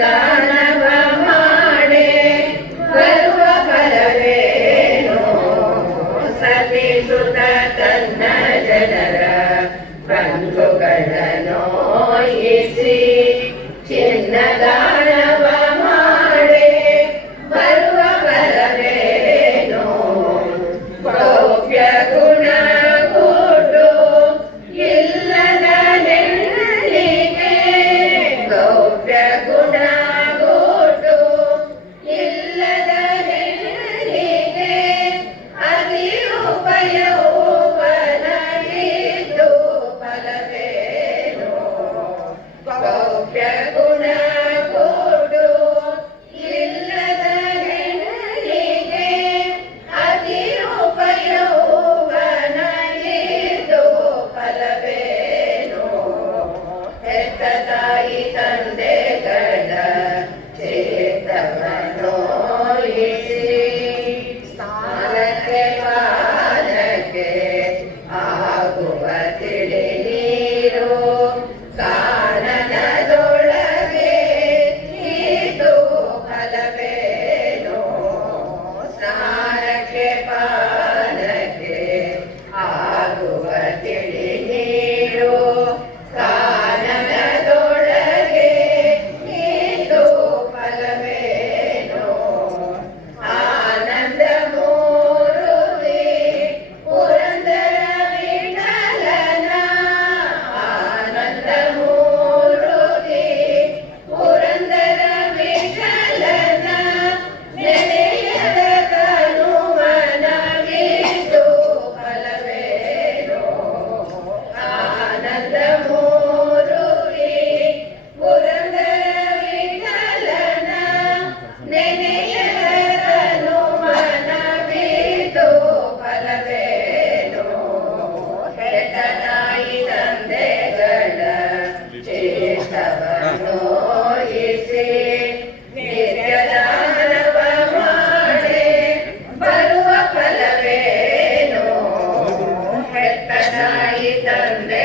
ದಾನವ ಮಾಡೆ ಬರುವ ಫಲವೇನು ಸತಿಸುತ್ತ ತನ್ನ ಜನರ ಬಂಧುಗಳನ್ನು ನೋಯಿಸಿ ಚಿನ್ನ ದಾನವ ಮಾಡೆ ಬರುವ ಫಲವೇನು ಗೌಪ್ಯ ಗುಣ ಗುಡು ಇಲ್ಲದ ಹೆಣ್ಣಿಗೆ ಗೌಪ್ಯ ಗುಣ ಗುಡು ಇಲ್ಲದ ಹೆಣ್ಣಿಗೆ ಅತಿ ಉಪಯೌವನಗಿದ್ದು ಫಲವೇನು ಗೌಪ್ಯ ಗುಣ ಗುಡು ಇಲ್ಲದ ಹೆಣ್ಣಿಗೆ ಅತಿ ಉಪಯೌವನಗಿದ್ದು ಫಲವೇನು ಹೆತ್ತ ತಾಯಿ ತಂದೆಗಳ ಚಿತ್ತವನ್ನೋಯಿಸಿ ಸ್ಥಾನಕ್ಕೆ ಪಾಲಕ್ಕೆ ಆಗುವ ತಿಳಿ ನೀರು ಕಾನನದೊಳಗೆ ಇದು ಫಲವೇನು ಸ್ನಾನಕ್ಕೆ ಪಾಲಕ್ಕೆ ಆಗುವ ತಿಳಿ ನೀರು ಕಾನನದೊಳಗೆ ಇದು ಫಲವೇನು ಆನಂದ ಮೂರುತಿ ಪುರಂದರ ವಿಠಲನ ಆನಂದ ಮೂರುತಿ ಪುರಂದರ ವಿಠಲನ ನೆನೆಯದ ತನುಮನಗಿದ್ದು ಫಲವೇನು ಆನಂದ ಮೂರುತಿ ಪುರಂದರ ವಿಠಲನ ನೆನೆಯದ ತನುಮನಗಿದ್ದು ಫಲವೇನು ಹೆತ್ತ ತಾಯಿ ತಂದೆಗಳ ಚಿತ್ತವನ್ನೋಯಿಸಿ ನಿರ್ಯದಾನವ ಮಾಡೆ ಬರುವ ಫಲವೇನು ಹೆತ್ತ ತಾಯಿ ತಂದೆ